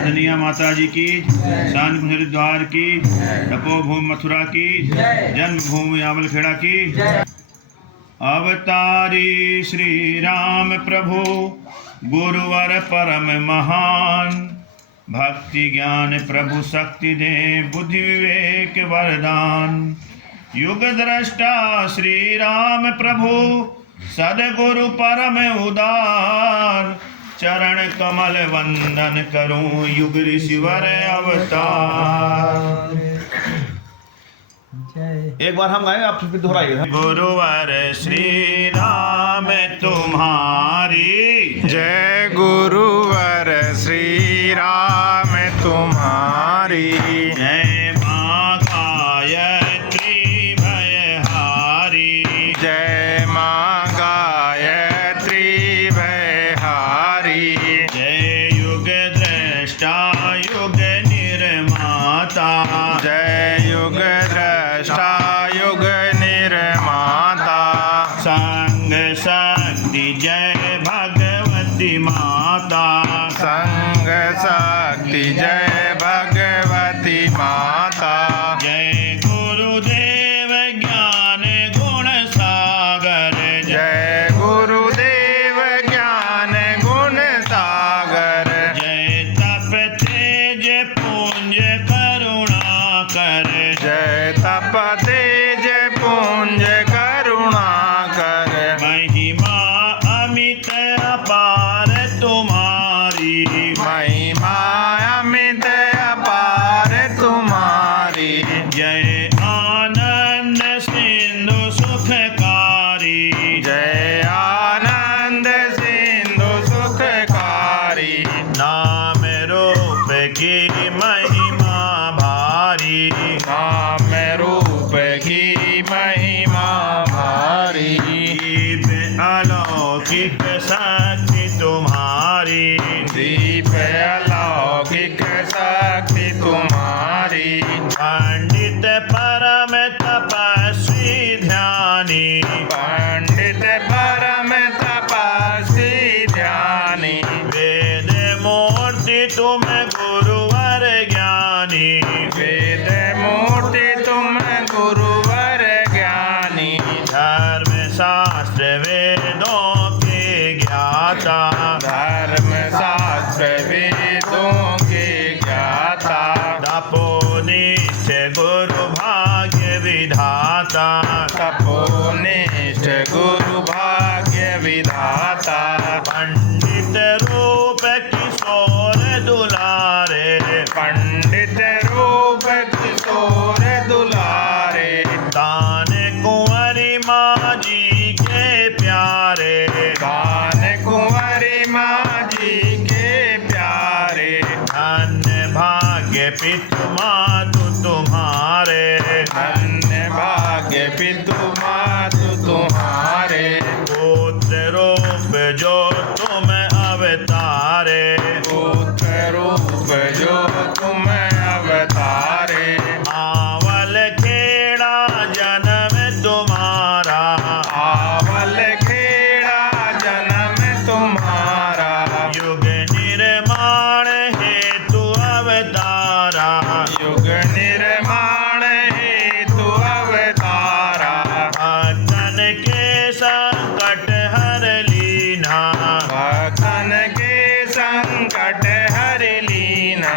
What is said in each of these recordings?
धनिया माता जी की, शान हरिद्वार की, तपोभूमि मथुरा की, जन्मभूमि आमलखेड़ा की। अवतारी श्री राम प्रभु गुरुवर परम महान, भक्ति ज्ञान प्रभु शक्ति दे बुद्धि विवेक वरदान। युग दृष्टा श्री राम प्रभु सदगुरु परम उदार, चरण कमल वंदन करूं युग ऋषिवर अवतार। एक बार हम गाएंगे, आप फिर दोहराइएगा। गुरुवर श्री राम तुम्हारी जय, गुरुवर श्री राम तुम्हारी जय, माँ गायत्री भयहारी जय, माँ गायत्री भयहारी जय, युग दृष्टा युग निर्माता जय, युग दृष्टा युग निर्माता संग शक्ति जय भगवती माता संग शक्ति जय भगवती माता जय, गुरुदेव ज्ञान गुण सागर जय, गुरुदेव ज्ञान गुण सागर जय, तप तेज पुंज करुणा कर जय, तप तेज पुंज करुणा कर महिमा अमित अपार तुम्हारी महिमा अमित अपार तुम्हारी जय, आनंद सिंधु सुखकारी जय, आनंद सिंधु सुखकारी नाम रूप की महिमा भारी नाम रूप की महिमा भारी दीप अलौकिक शक्ति तुम्हारी दीप अलौकिक शक्ति तुम्हारी पंडित परम तपस्वी ध्यानी पंडित परम तपस्वी ध्यानी वेद मूर्ति तुम गुरुवर ज्ञानी वेद मूर्ति तुम गुरुवर ज्ञानी धर्म शास्त्र वेदों के ज्ञाता धर्म शास्त्र वेदों के ज्ञाता तपोनिष्ठ गुरु भाग्य विधाता तपोनिष्ठ गुरु भाग्य विधाता पंडित रूप किशोर दुलारे पंडित रूप किशोर दुलारे दान कुंवरी माँ जी के प्यारे कान कुंवरी माँ जी के प्यारे धन्य भाग्य पितु मातु तुम्हारे धन्य भाग्य पितु मातु तुम्हारे पुत्र रूप जो तुम अवतारे पुत्र रूप जो तुम अवतारे आवल खेड़ा जन्म तुम्हारा आवल खेड़ा जन्म तुम्हारा युग निर्माण हेतु अवतारा युग निर्माण हेतु अवतारा भक्तन के संकट हर लीना भक्तन के संकट हर लीना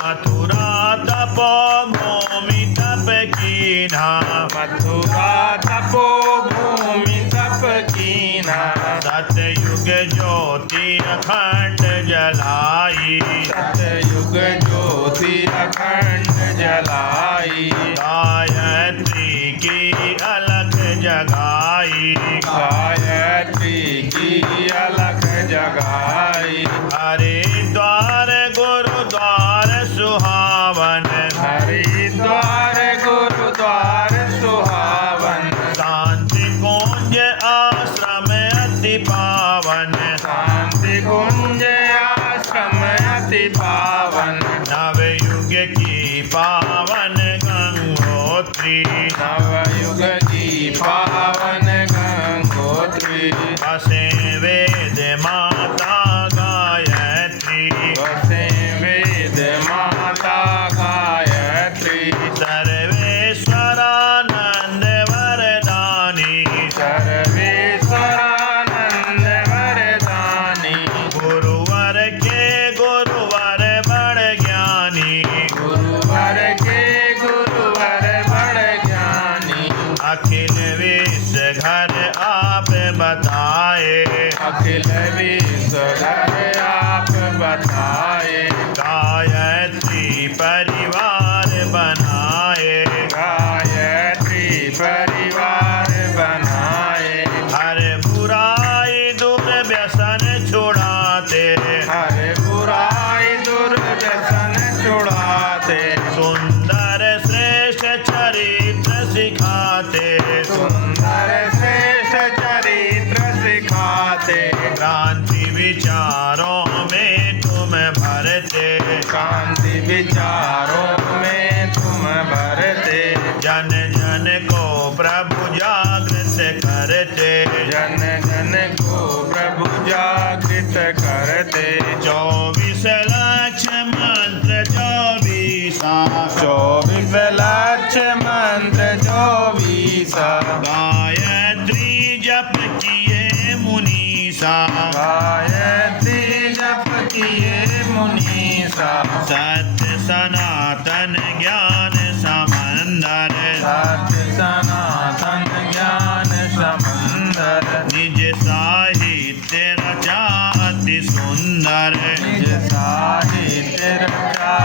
मथुरा तपोभूमि तप कीना मथुरा तपोभूमि तप कीना सतयुग ज्योति अखंड जलाई सतयुग ज्योति अखंड जलाई गायत्री की अलख जगाई गायत्री की अलख जगाई हरिद्वार गुरुद्वार सुहावन हरिद्वार गुरुद्वार सुहावन शांति कुंज आश्रम अति पावन शांति कुंज आश्रम अति पावन नवयुग की पावन गंगोत्री नवयुग की पावन गंगोत्री बसे वेद माता गायत्री वसे वेद शांति विचारों में तुम भरते, जन जन को प्रभु जागृत करते, जन जन को प्रभु जागृत करते। 24 लाख मंत्र 24 लाख मंत्र 24 गायत्री जप किए मुनीसा, गायत्री जप किए मुनीसा, सत्य सनातन ज्ञान समंदर, सत्य सनातन ज्ञान समंदर, निज साहित्य रचा अति सुंदर, निज साहित्य रचा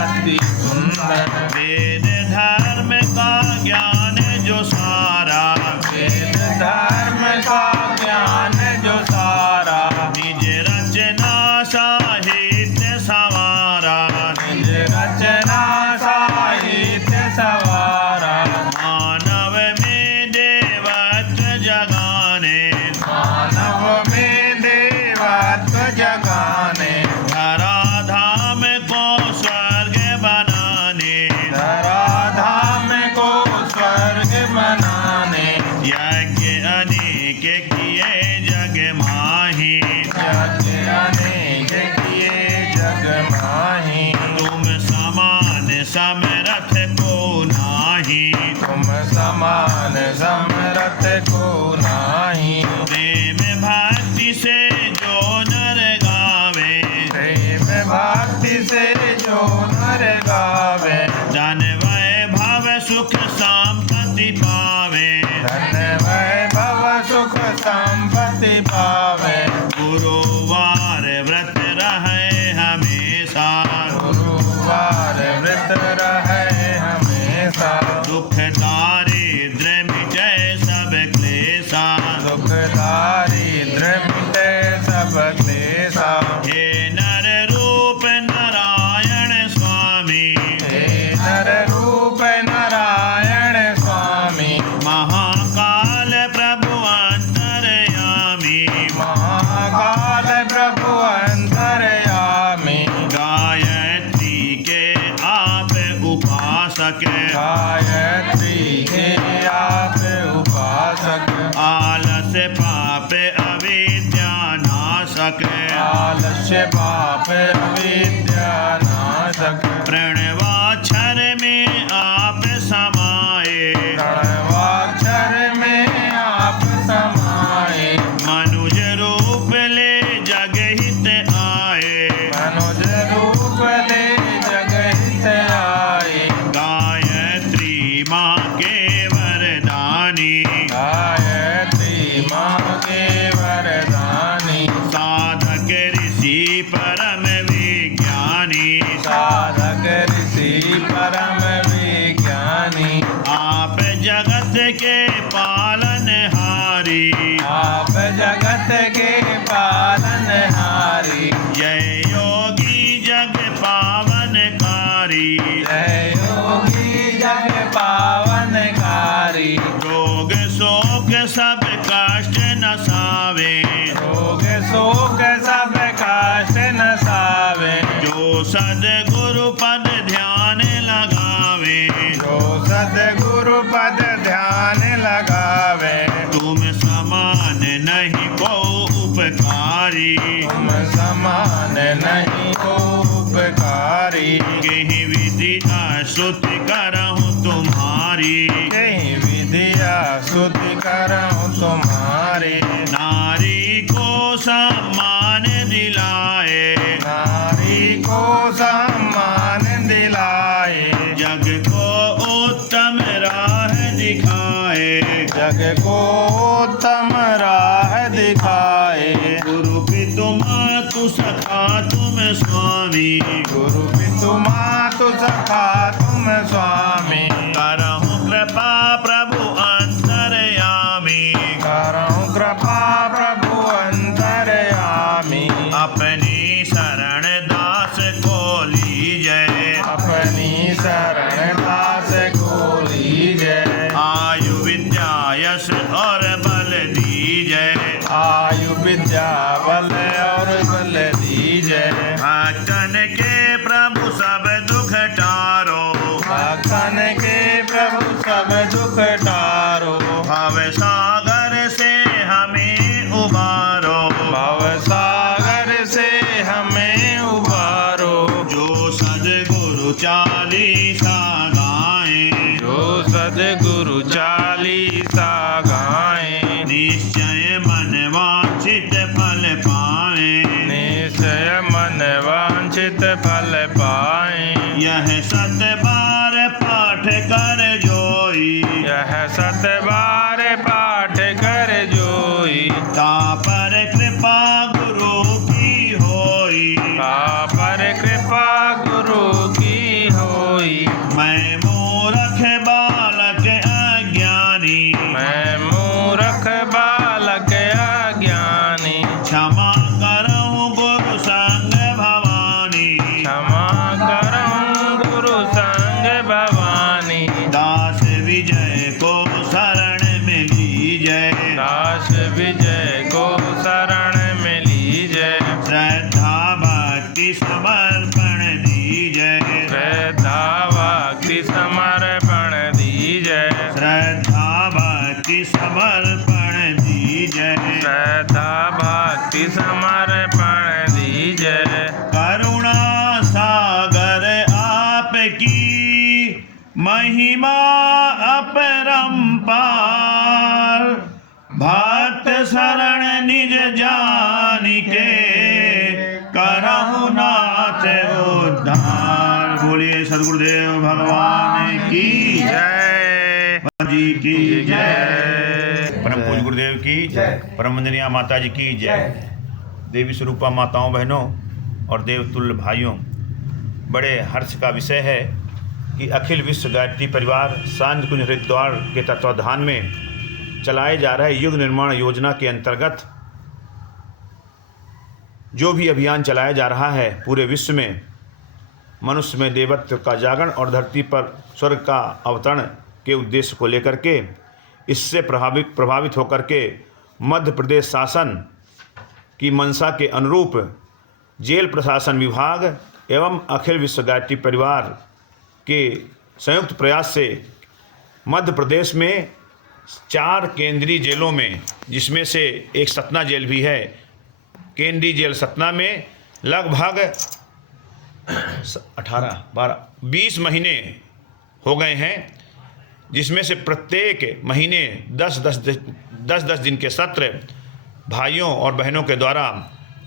अति सुंदर। वेद धर्म का ज्ञान जो सारा, वेद धर्म का ज्ञान जो सारा, निज रचना साहित्य सवारा, निज रचना साहित्य सवारा। मानव में देवत्व जगाने, मानव में देवत्व जगाने, धराधाम को स्वर्ग बनाने, धराधाम को स्वर्ग बनाने। यज्ञ अनेक किए जग माही, यज्ञ अनेक किए जग माही, तुम समान समरथ को नाही, तुम समान समरथ को नाही। प्रेम भक्ति से जो नर गावे, प्रेम भक्ति से जो नर गावे, धन वैभव सुख संपत्ति पावे, धन वैभव सुख संपत्ति पावे। गुरुवार व्रत रहे हमेशा, गुरुवार व्रत रहे हमेशा, दुख दारिद्र्य मिटे सब क्लेशा, दुख दारिद्र्य मिटे सब क्लेशा। हे नर रूप नारायण स्वामी, हे नर रूप नारायण स्वामी, महाकाल प्रभु अंतर्यामी, महाकाल प्रभु अंतर्यामी। गायत्री के आप उपासक, गायत्री के आप उपासक, आलस पाप अविद्या नाशक, आलस्य पाप अविद्या नाशक। प्रणवाक्षर में आप समाये, प्रणवाक्षर में आप समाये, मनुज रूप ले जग हित आए, मनुज रूप ले जग हित आए। गायत्री माँ के वरदानी, गायत्री माँ के वरदानी, साधक ऋषि परम विज्ञानी, साधक ऋषि परम विज्ञानी। आप जगत के पालनहारी, आप जगत के पालनहारी। जय योगी जग पावनकारी, जय योगी जग पावनकारी। रोग शोक सब कष्ट नसावे, रोग शोक सब कष्ट नसावे। जो सद्गुरु पद ध्यान लगावे, जो सद्गुरु पद ध्यान लगावे। तुम समान नहीं को उपकारी, तुम समान नहीं को उपकारी। कहीं विधि अस्तुति करहूँ तुम्हारी, कहीं विद्या स्तुति करऊं तुम्हारी। नारी को सम्मान दिलाए, नारी को सम्मान दिलाए। जग को उत्तम राह दिखाए, जग को उत्तम राह दिखाए। गुरु पितु मातु सखा तुम स्वामी, गुरु पितु मातु सखा तुम स्वामी। करहूँ कृपा प्रभु अंतर्यामी, करऊं कृपा प्रभु अंतर्यामी। अपनी शरण दास को लीजय, अपनी शरण दास को लीजय। आयु विद्या यश और बल दीजय, आयु विद्या बल और बल दीजय। भक्तन के फल पाए। यह 7 बार पाठ कर जोई, यह 7 बार पाठ कर जोई। ता पर कृपा गुरु की होई, ता पर कृपा गुरु की होई। मैं मूर्ख बालक अज्ञानी, मैं मूर्ख बालक अज्ञानी। क्षमा करहु गुरु संग भवानी, क्षमा करहु गुरु संग भवानी। दास विजय को शरण में लीजय, दास विजय को शरण में लीजय। श्रद्धा भक्ति समर्पण दीजय, श्रद्धा भक्ति समर्पण दीजय। श्रद्धा भक्ति समर्पण दीजय। श्रद्धा भक्ति समर्पण दीजय। करुणा सागर आपकी, महिमा अपरंपार, भक्त शरण निज जानिके, करहु नाथ उद्धार। बोलिए सद्गुरुदेव भगवान की जय जी की जय। जय। परम पूज्य गुरुदेव की जय। परम वंदनीय माता जी की जय। देवी स्वरूपा माताओं बहनों और देवतुल्य भाइयों, बड़े हर्ष का विषय है कि अखिल विश्व गायत्री परिवार सांझ कुंज हरिद्वार के तत्वाधान में चलाए जा रहे युग निर्माण योजना के अंतर्गत जो भी अभियान चलाया जा रहा है, पूरे विश्व में मनुष्य में देवत्व का जागरण और धरती पर स्वर्ग का अवतरण के उद्देश्य को लेकर के, इससे प्रभावित होकर के मध्य प्रदेश शासन की मंशा के अनुरूप जेल प्रशासन विभाग एवं अखिल विश्व गायत्री परिवार के संयुक्त प्रयास से मध्य प्रदेश में 4 केंद्रीय जेलों में, जिसमें से एक सतना जेल भी है, केंद्रीय जेल सतना में लगभग 20 महीने हो गए हैं, जिसमें से प्रत्येक महीने 10-10 दिन के सत्र भाइयों और बहनों के द्वारा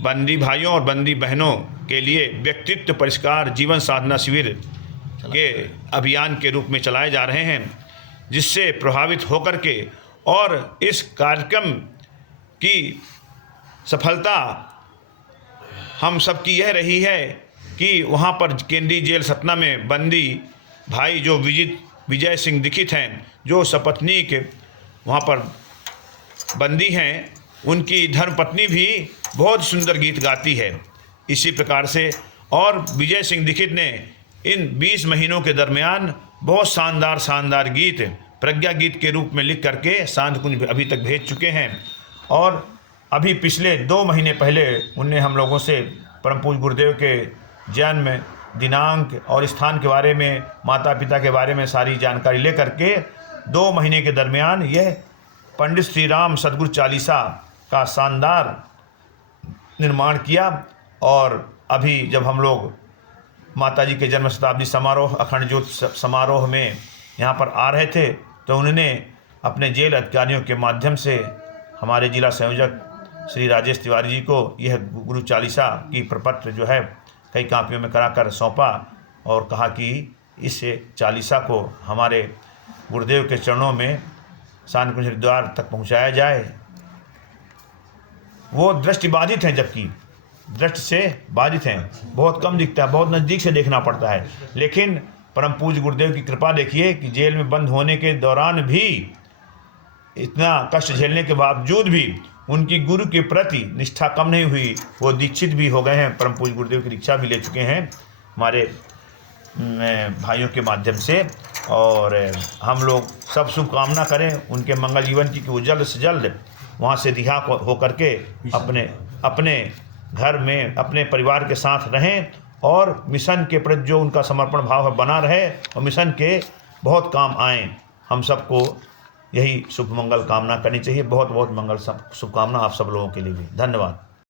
बंदी भाइयों और बंदी बहनों के लिए व्यक्तित्व परिष्कार जीवन साधना शिविर के अभियान के रूप में चलाए जा रहे हैं, जिससे प्रभावित होकर के और इस कार्यक्रम की सफलता हम सबकी यह रही है कि वहाँ पर केंद्रीय जेल सतना में बंदी भाई जो विजय सिंह दीक्षित हैं, जो सपत्नीक वहाँ पर बंदी हैं, उनकी धर्मपत्नी भी बहुत सुंदर गीत गाती है। इसी प्रकार से और विजय सिंह दीक्षित ने इन 20 महीनों के दरमियान बहुत शानदार गीत प्रज्ञा गीत के रूप में लिख करके सांझ कुंज अभी तक भेज चुके हैं। और अभी पिछले 2 महीने पहले उनने हम लोगों से परम पूज्य गुरुदेव के जन्म दिनांक और स्थान के बारे में, माता पिता के बारे में सारी जानकारी ले करके 2 महीने के दरमियान यह पंडित श्री राम सद्गुरु चालीसा का शानदार निर्माण किया। और अभी जब हम लोग माता जी के जन्म शताब्दी समारोह अखंड ज्योत समारोह में यहाँ पर आ रहे थे, तो उन्होंने अपने जेल अधिकारियों के माध्यम से हमारे जिला संयोजक श्री राजेश तिवारी जी को यह गुरु चालीसा की प्रपत्र जो है कई कापियों में कराकर सौंपा और कहा कि इस चालीसा को हमारे गुरुदेव के चरणों में सांझ कुंज हरिद्वार तक पहुँचाया जाए। वो दृष्टि बाधित हैं, जबकि दृष्टि से बाधित हैं, बहुत कम दिखता है, बहुत नज़दीक से देखना पड़ता है। लेकिन परम पूज्य गुरुदेव की कृपा देखिए कि जेल में बंद होने के दौरान भी, इतना कष्ट झेलने के बावजूद भी उनकी गुरु के प्रति निष्ठा कम नहीं हुई। वो दीक्षित भी हो गए हैं, परम पूज्य गुरुदेव की दीक्षा भी ले चुके हैं हमारे भाइयों के माध्यम से। और हम लोग सब शुभकामना करें उनके मंगल जीवन की कि वो जल्द से जल्द वहाँ से रिहा हो करके अपने घर में अपने परिवार के साथ रहें और मिशन के प्रति जो उनका समर्पण भाव है बना रहे और मिशन के बहुत काम आएँ। हम सबको यही शुभ मंगल कामना करनी चाहिए। बहुत बहुत मंगल शुभकामना आप सब लोगों के लिए भी। धन्यवाद।